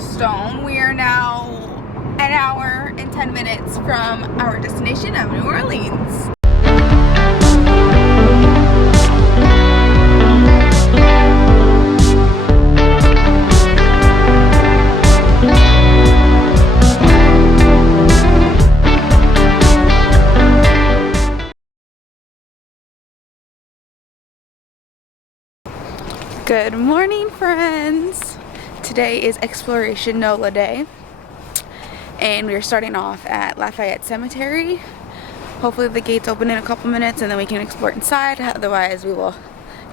milestone. We are now an hour and 10 minutes from our destination of New Orleans. Good morning, friends. Today is Exploration NOLA Day, and we are starting off at Lafayette Cemetery. Hopefully the gates open in a couple minutes and then we can explore inside. Otherwise we will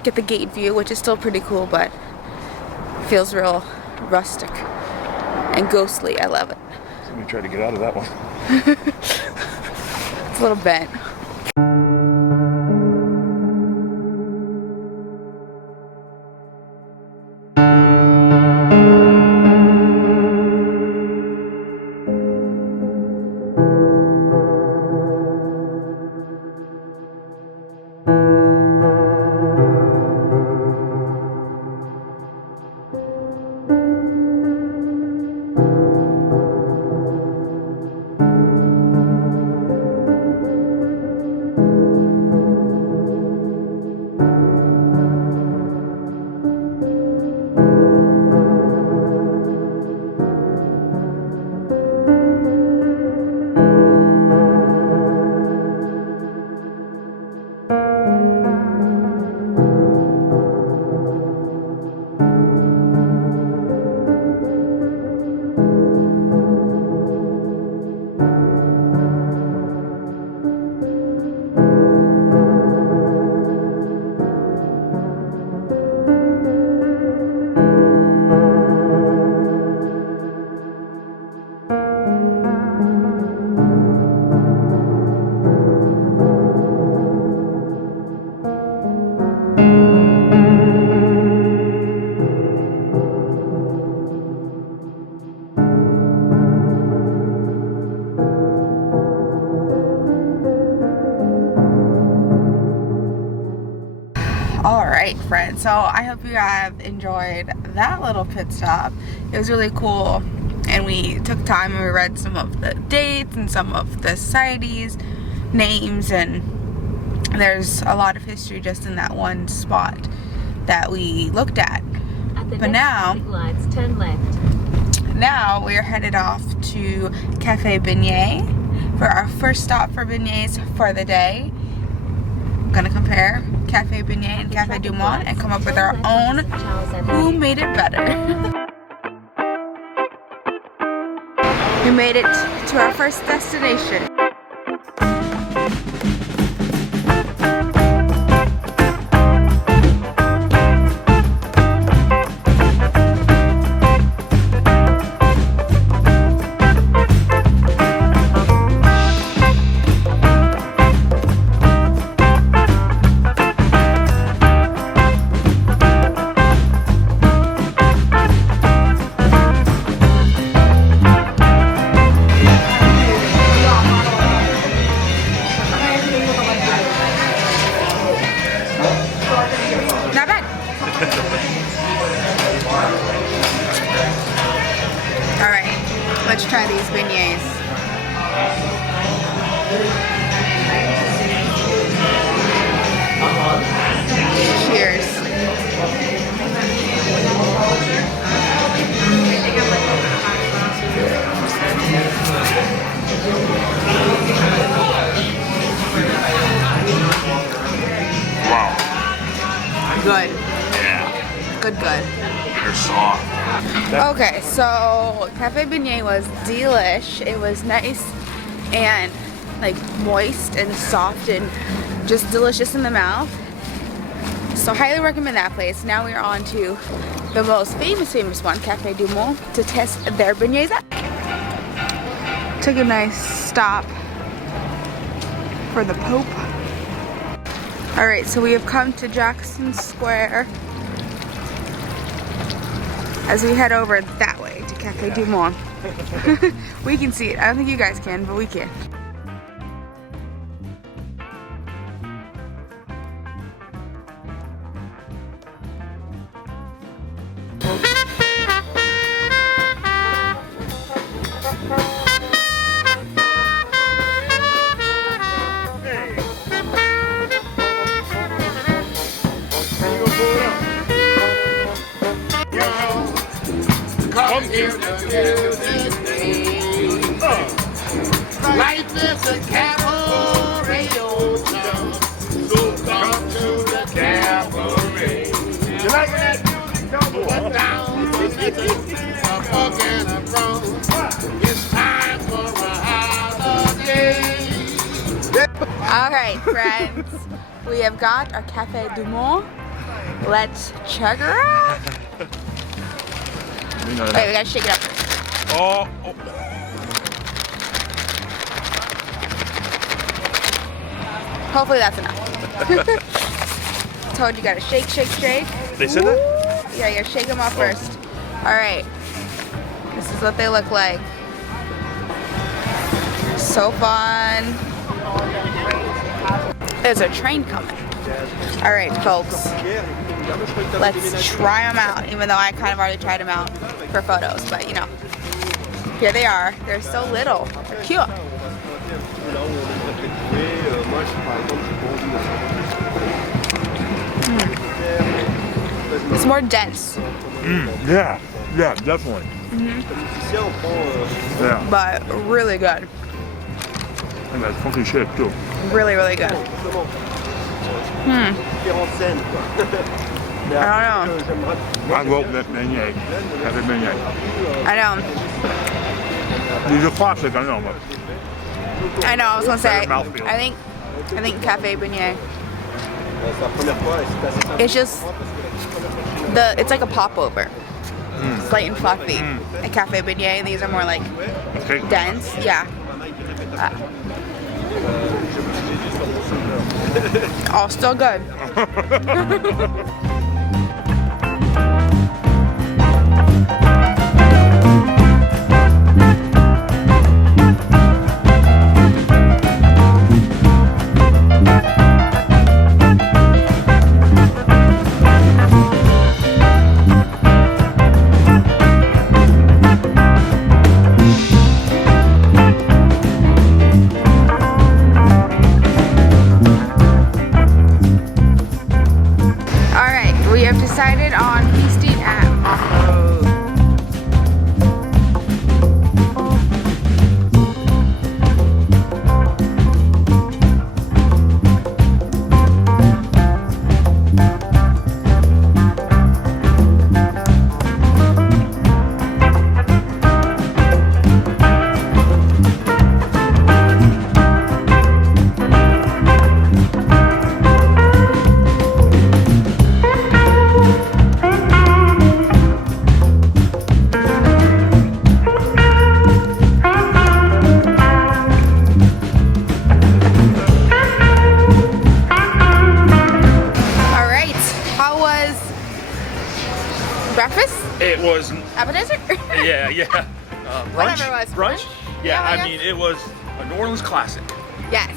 get the gate view, which is still pretty cool, but feels real rustic and ghostly. I love it. Somebody tried to get out of that one. It's a little bent. Alright, friends, so I hope you have enjoyed that little pit stop. It was really cool, and we took time and we read some of the dates and some of the societies, names, and there's a lot of history just in that one spot that we looked at. But now turn left. Now we are headed off to Cafe Beignet for our first stop for beignets for the day. I'm gonna compare Cafe Beignet and Cafe Dumoul and come up with our own who made it better. We made it to our first destination. Let's try these beignets. Cheers. Wow. Good. Yeah. Good. They're soft. Okay, so Cafe Beignet was delish. It was nice and like moist and soft and just delicious in the mouth. So highly recommend that place. Now we are on to the most famous one, Cafe Dumoul, to test their beignets out. Took a nice stop for the Pope. Alright, so we have come to Jackson Square as we head over that way to Cafe Dumoul. We can see it. I don't think you guys can, but we can. hear the music play. Life is a cabaret show, so come to the cabaret. You like that? Put down the liquor, a fork and a drum. It's time for a holiday. All right, friends. We have got our Cafe Dumoul. Let's check her out. Wait, we gotta shake it up. Oh. Hopefully that's enough. Told you gotta shake, shake, shake. They said that? Yeah, you gotta shake them off first. All right. This is what they look like. So fun. There's a train coming. All right, folks. Let's try them out, even though I kind of already tried them out for photos, but you know, here they are. They're so little. They're cute. It's more dense. Yeah, definitely. Yeah. But really good. And that's funky shape too. Really, really good. I don't know. I wrote Beignet. Cafe Beignet. I know. These are classic, I know, but I know. I was gonna say. Better mouthfeel. I think Cafe Beignet. It's just it's like a popover. It's light and fluffy. A Cafe Beignet. These are more like dense. Yeah. All still good. Decided on feasting at Montgomery. Breakfast? It was. Appetizer? Yeah. Whatever it was. Brunch? Yeah, Yeah, I mean, it was a New Orleans classic. Yes.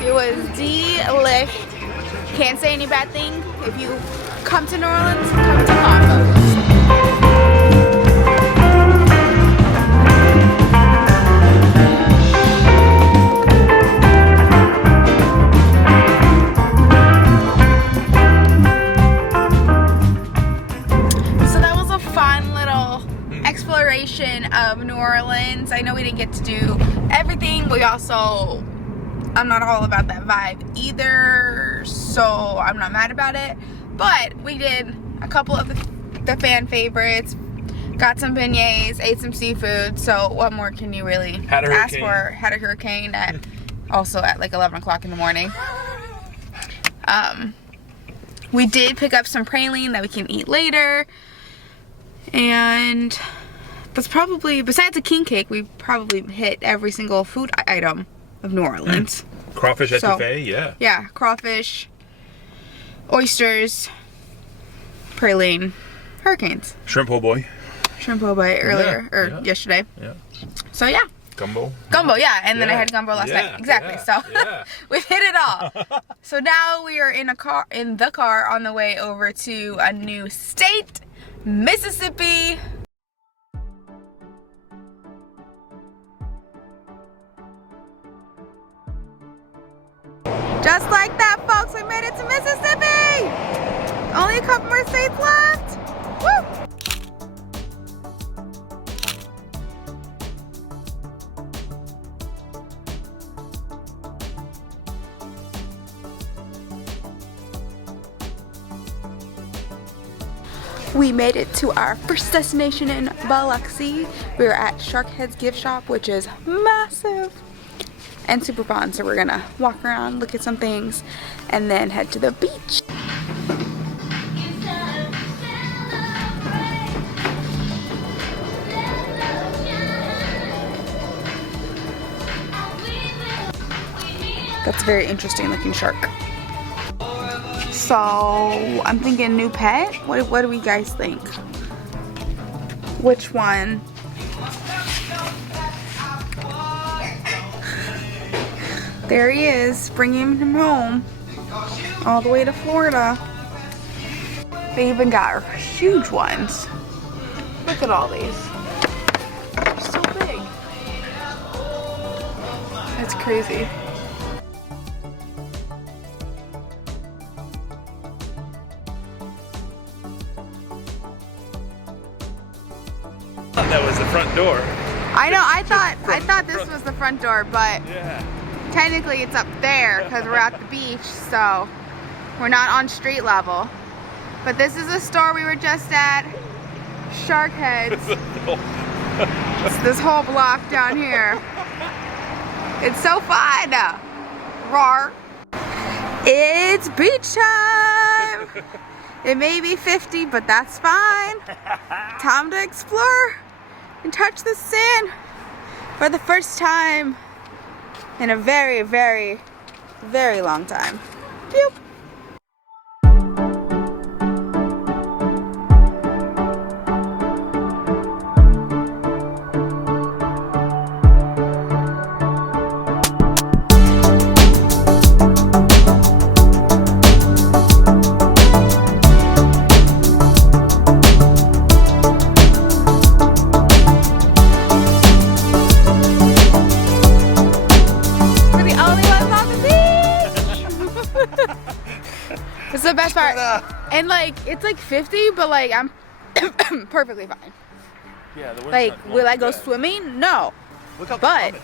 It was delish. Can't say any bad thing. If you come to New Orleans, come to Montgomery. Exploration of New Orleans. I know we didn't get to do everything. I'm not all about that vibe either, so I'm not mad about it. But we did a couple of the fan favorites, got some beignets, ate some seafood, so what more can you really ask for? Had a hurricane also at like 11 o'clock in the morning. We did pick up some praline that we can eat later. And that's probably, besides a king cake, we probably hit every single food item of New Orleans. Crawfish etouffee, yeah. Yeah, crawfish, oysters, praline, hurricanes. Shrimp po' boy. Shrimp po' boy yesterday. Yeah. So yeah. Gumbo. Gumbo, yeah. And then I had gumbo last night. Exactly. So we've hit it all. So now we are in the car on the way over to a new state, Mississippi. Just like that, folks, we made it to Mississippi. Only a couple more states left. Woo! We made it to our first destination in Biloxi. We were at Sharkhead's gift shop, which is massive and super fun. So we're gonna walk around, look at some things, and then head to the beach. That's a very interesting looking shark. So I'm thinking new pet. What do we guys think? Which one? There he is, bringing him home all the way to Florida. They even got huge ones. Look at all these. They're so big. That's crazy. That was the front door. I know. I thought this was the front door, but Yeah. technically it's up there because we're at the beach, so we're not on street level. But this is a store we were just at, Sharkhead's. It's this whole block down here. It's so fun. Roar. It's beach time. It may be 50, but that's fine. Time to explore and touch the sand for the first time in a very, very, very long time. Pew. It's the best part. And like, it's like 50, but like, I'm perfectly fine. Yeah, the Like, will I go swimming? No. Look how but calm it is.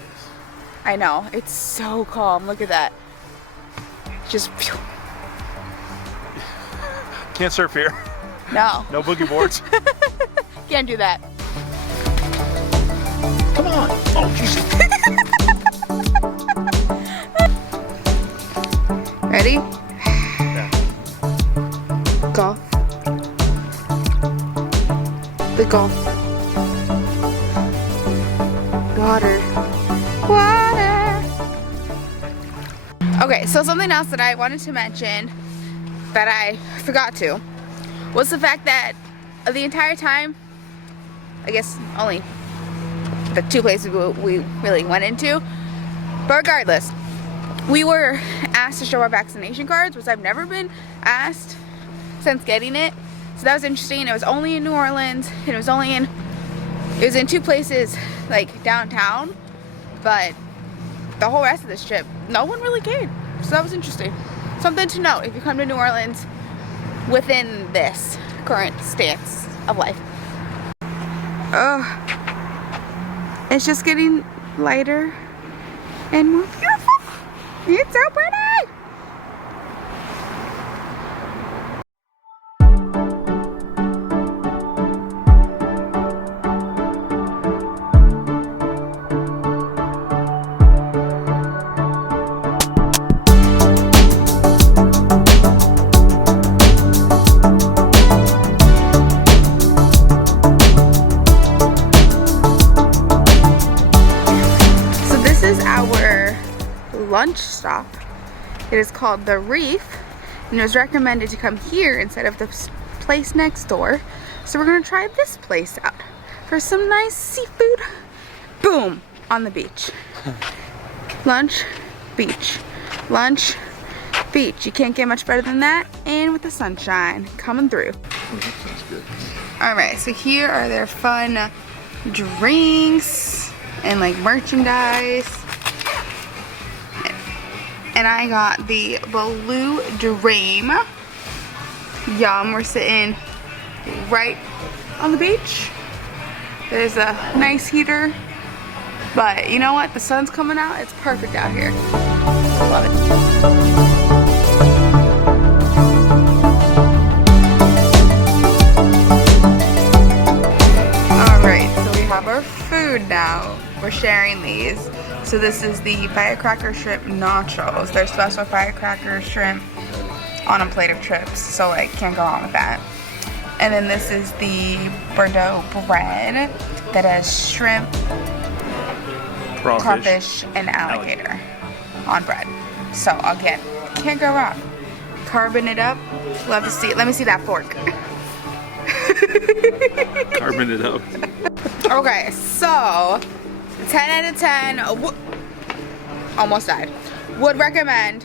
I know, it's so calm. Look at that. Just phew. Can't surf here. No. No boogie boards. Can't do that. Come on. Oh, Jesus. Ready? Yeah. Golf. The golf. Water. Water. Okay, so something else that I wanted to mention that I forgot to was the fact that the entire time, I guess only the two places we really went into, but regardless, we were asked to show our vaccination cards, which I've never been asked since getting it. So that was interesting. It was only in New Orleans, and it was in two places like downtown, but the whole rest of this trip, no one really cared. So that was interesting. Something to note if you come to New Orleans within this current stance of life. It's just getting lighter and more beautiful. It's so pretty. Lunch stop. It is called the Reef, and it was recommended to come here instead of the place next door. So we're gonna try this place out for some nice seafood. Boom, on the beach. Lunch, beach. Lunch, beach. You can't get much better than that, and with the sunshine coming through. Sounds good. All right, so here are their fun drinks and like merchandise. And I got the Blue Dream. Yum, we're sitting right on the beach. There's a nice heater. But you know what? The sun's coming out. It's perfect out here. Love it. for sharing these. So this is the firecracker shrimp nachos. They're special firecracker shrimp on a plate of chips. So like, can't go wrong with that. And then this is the Bordeaux bread that has shrimp, crawfish, and alligator on bread. So again, can't go wrong. Carbon it up. Love to see it. Let me see that fork. Carbon it up. Okay, so 10 out of 10. Almost died. Would recommend.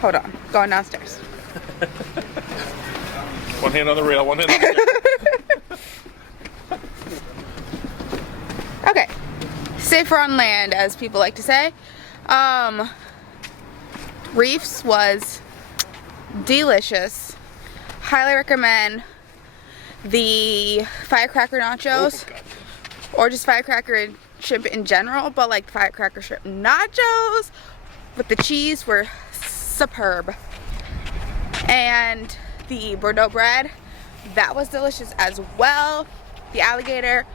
Hold on, going downstairs. One hand on the rail, one hand on the Okay, safer on land, as people like to say. Reef's was delicious. Highly recommend the firecracker nachos, or just firecracker and shrimp in general, but like firecracker shrimp nachos with the cheese were superb. And the Bordeaux bread, that was delicious as well. The alligator,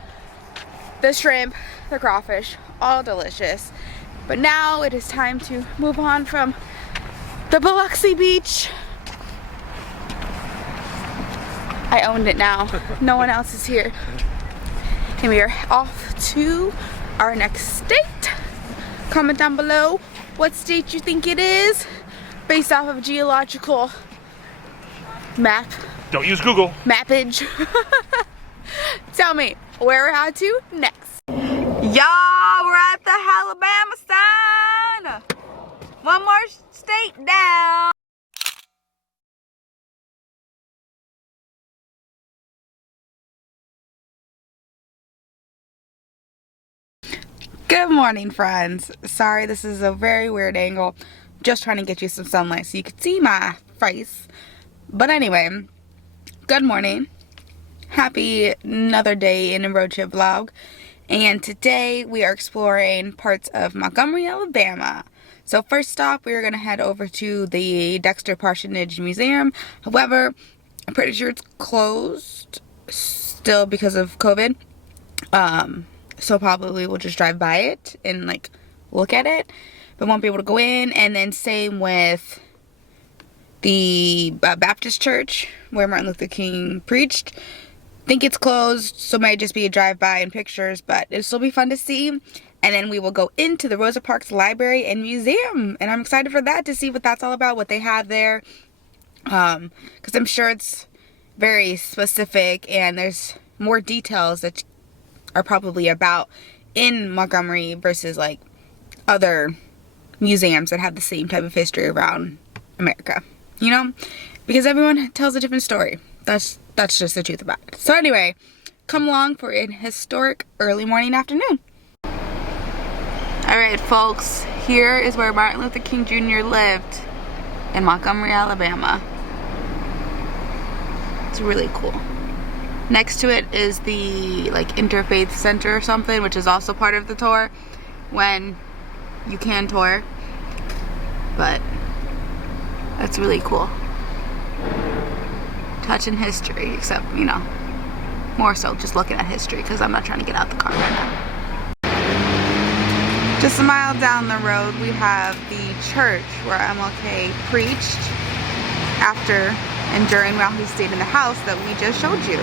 the shrimp, the crawfish, all delicious. But now it is time to move on from the Biloxi Beach. I owned it now. No one else is here. And we are off to our next state. Comment down below what state you think it is based off of geological map. Don't use Google. Mappage. Tell me where we're headed to next. Y'all, we're at the Alabama sign. One more state down. Good morning, friends. Sorry, this is a very weird angle. Just trying to get you some sunlight so you can see my face. But anyway, good morning. Happy another day in a road trip vlog. And today we are exploring parts of Montgomery, Alabama. So first stop, we are going to head over to the Dexter Parsonage Museum. However, I'm pretty sure it's closed still because of COVID. So probably we'll just drive by it and like look at it, but won't be able to go in. And then same with the Baptist church where Martin Luther King preached. Think it's closed, so it might just be a drive-by and pictures, but it'll still be fun to see. And then we will go into the Rosa Parks Library and Museum, and I'm excited for that, to see what that's all about, what they have there, because I'm sure it's very specific and there's more details that are probably about in Montgomery versus like other museums that have the same type of history around America, you know, because everyone tells a different story. That's just the truth about it. So anyway, come along for an historic early morning afternoon. Alright folks, here is where Martin Luther King Jr. lived in Montgomery, Alabama. It's really cool. Next to it is the like Interfaith Center or something, which is also part of the tour when you can tour. But that's really cool. Touching history, except, you know, more so just looking at history because I'm not trying to get out the car right now. Just a mile down the road we have the church where MLK preached after and during while he stayed in the house that we just showed you.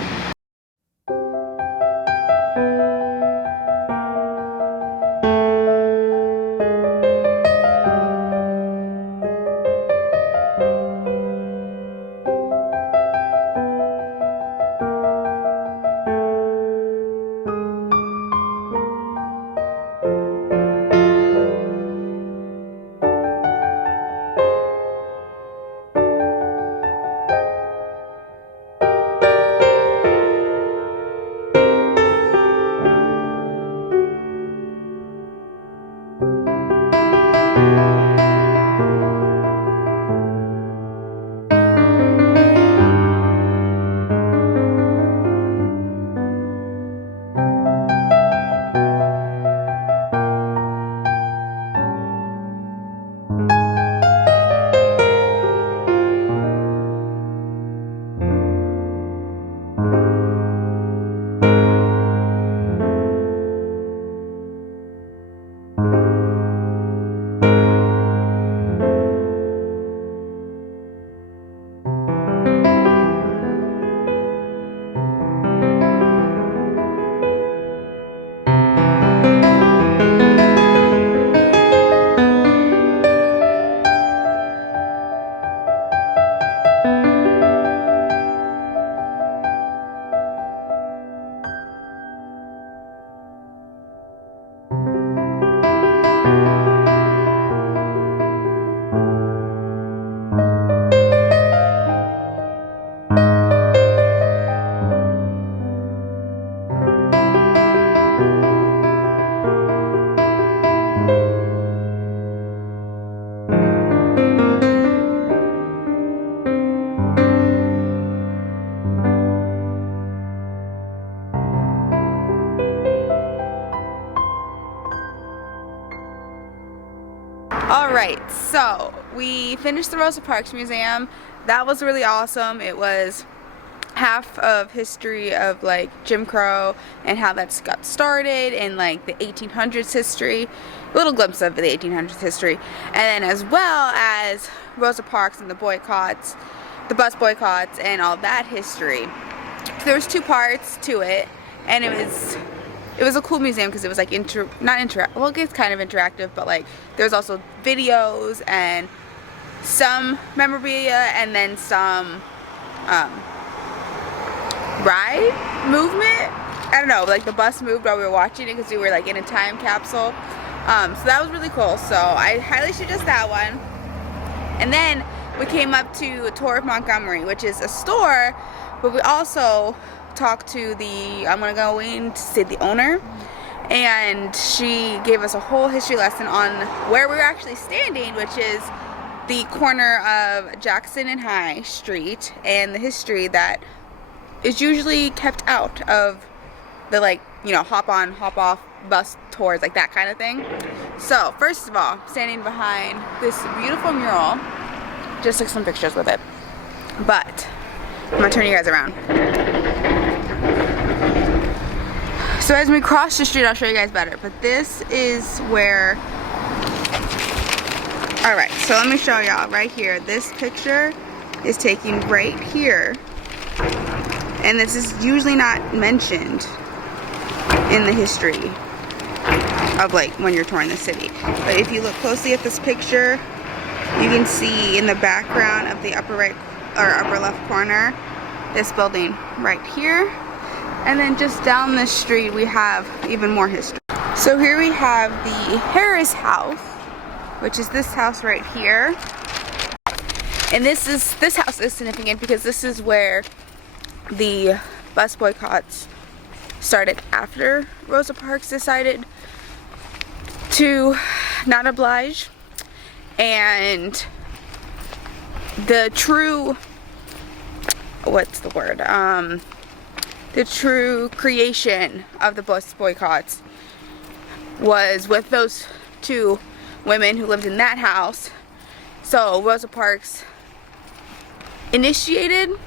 Alright, so we finished the Rosa Parks Museum. That was really awesome. It was half of history of like Jim Crow and how that's got started, and like the 1800s history, a little glimpse of the 1800s history, and then as well as Rosa Parks and the boycotts, the bus boycotts and all that history. So there was 2 parts to it, and it was a cool museum because it was like well, it gets kind of interactive, but like there's also videos and some memorabilia and then some ride movement. I don't know, like the bus moved while we were watching it because we were like in a time capsule. So that was really cool. So I highly suggest that one. And then we came up to a tour of Montgomery, which is a store, but we also talked to I'm gonna go in to see the owner, and she gave us a whole history lesson on where we were actually standing, which is the corner of Jackson and High Street, and the history that is usually kept out of the, like, you know, hop on, hop off bus tours, like that kind of thing. So first of all, standing behind this beautiful mural, just took some pictures with it, but I'm gonna turn you guys around. So as we cross the street, I'll show you guys better, but this is where, alright, so let me show y'all right here. This picture is taken right here, and this is usually not mentioned in the history of like when you're touring the city. But if you look closely at this picture, you can see in the background of the upper right or upper left corner this building right here, and then just down the street we have even more history. So here we have the Harris House, which is this house right here, and this house is significant because this is where the bus boycotts started after Rosa Parks decided to not oblige, and the true, what's the word, the true creation of the bus boycotts was with those 2 women who lived in that house. So Rosa Parks initiated,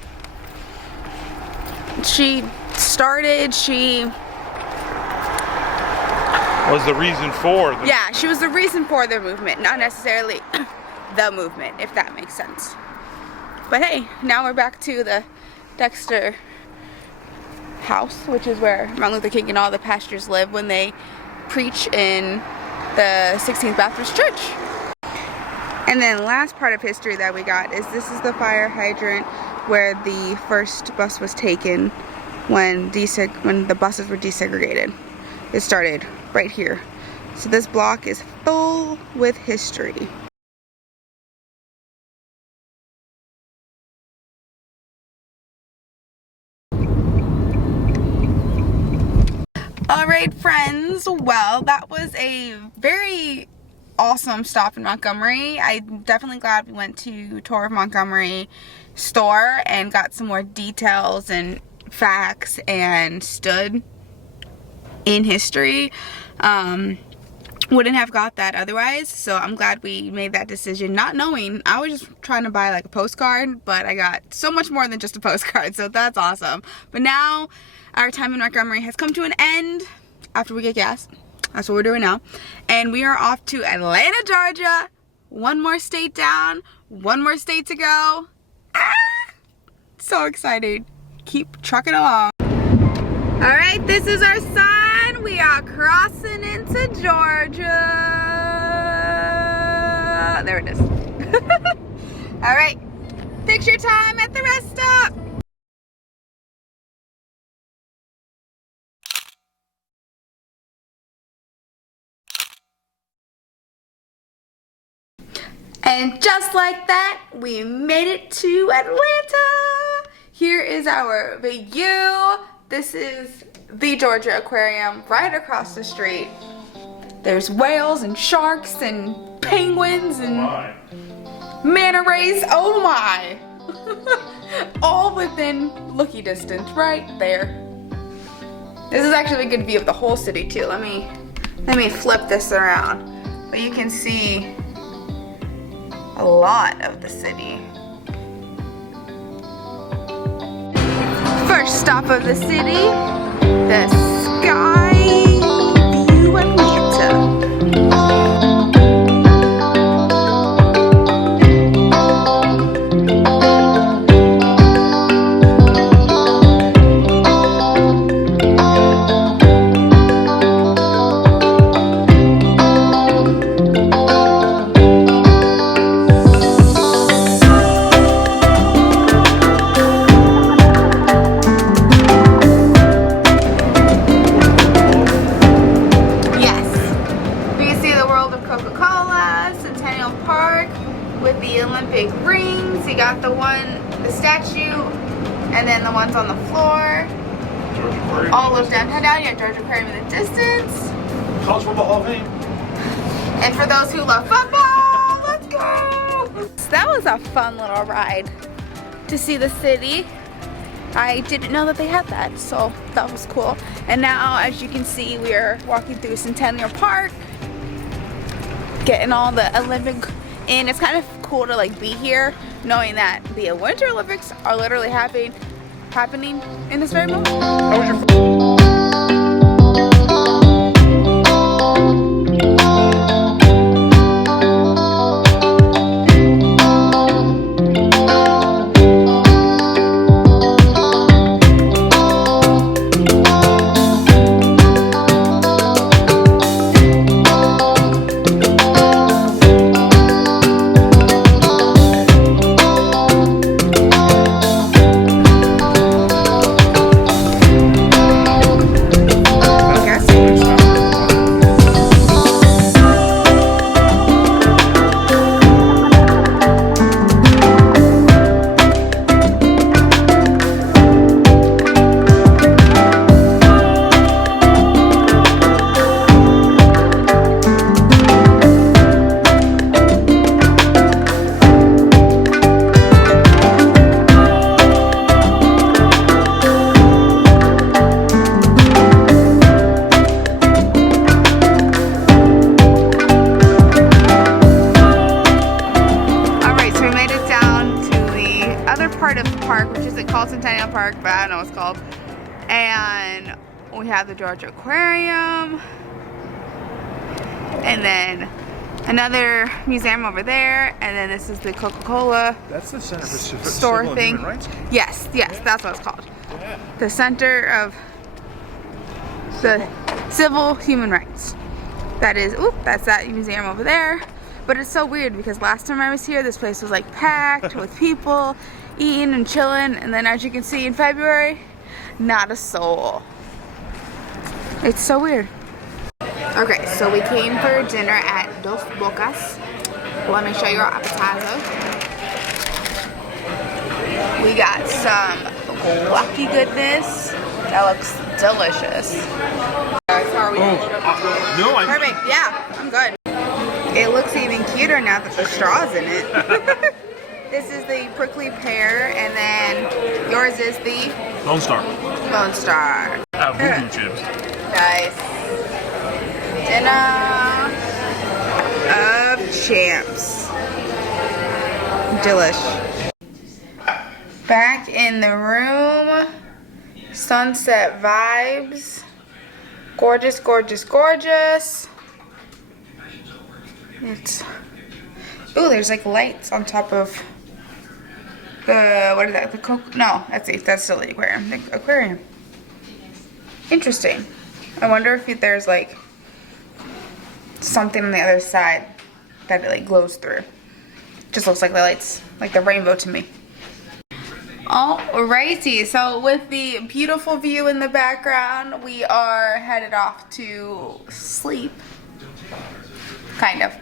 she Was the reason for the... Yeah, she was the reason for the movement, not necessarily the movement, if that makes sense. But hey, now we're back to the Dexter house, which is where Martin Luther King and all the pastors live when they preach in the 16th Baptist Church. And then last part of history that we got is this is the fire hydrant where the first bus was taken when the buses were desegregated. It started right here. So this block is full with history. Alright friends, well that was a very awesome stop in Montgomery. I'm definitely glad we went to tour of Montgomery store and got some more details and facts and stood in history. Wouldn't have got that otherwise, so I'm glad we made that decision, not knowing. I was just trying to buy like a postcard, but I got so much more than just a postcard, so that's awesome. But now our time in Montgomery has come to an end after we get gas. That's what we're doing now, and we are off to Atlanta, Georgia. One more state down, one more state to go. So excited. Keep trucking along. All right, this is our sign. We are crossing into Georgia. There it is. All right, picture time at the rest stop. And just like that, we made it to Atlanta. Here is our view. This is the Georgia Aquarium right across the street. There's whales and sharks and penguins and manta rays. Oh my! All within looky distance right there. This is actually a good view of the whole city too. Let me flip this around. But you can see a lot of the city. First stop of the city, the Sky View Atlanta. Centennial Park with the Olympic rings. You got the statue, and then the ones on the floor. All of downtown. You got George Aquarium in the distance. College Football Hall of Fame. And for those who love football, let's go! So that was a fun little ride to see the city. I didn't know that they had that, so that was cool. And now, as you can see, we are walking through Centennial Park, getting all the Olympic in. It's kind of cool to like be here, knowing that the Winter Olympics are literally happening in this very moment. How was your Centennial Park, but I don't know what it's called. And we have the George Aquarium, and then another museum over there, and then this is the Coca-Cola. That's the Center for store Civil thing. And Human Rights? Yes, Yeah. that's what it's called. Yeah. The Center of the Civil Human Rights. That is, that's that museum over there. But it's so weird because last time I was here, this place was like packed with people eating and chilling, and then as you can see in February, not a soul. It's so weird. Okay, so we came for dinner at Dos Bocas. Let me show you our appetizer. We got some guac goodness. That looks delicious. Sorry. No, Perfect. Yeah, I'm good. It looks even cuter now that the straw's in it. This is the prickly pear, and then yours is the Lone Star. Lone Star. Voodoo chips. Nice. Dinner of champs. Delish. Back in the room. Sunset vibes. Gorgeous, gorgeous, gorgeous. It's, ooh, there's like lights on top of the, what is that, the Coke? No, that's still the aquarium. The aquarium. Interesting. I wonder if there's like something on the other side that it like glows through. Just looks like the lights, like the rainbow to me. Alrighty, so with the beautiful view in the background, we are headed off to sleep. Kind of.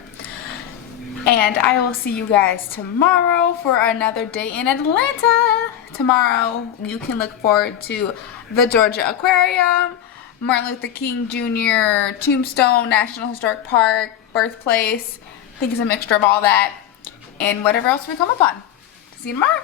And I will see you guys tomorrow for another day in Atlanta. Tomorrow, you can look forward to the Georgia Aquarium, Martin Luther King Jr. Tombstone, National Historic Park, Birthplace. I think it's a mixture of all that. And whatever else we come upon. See you tomorrow.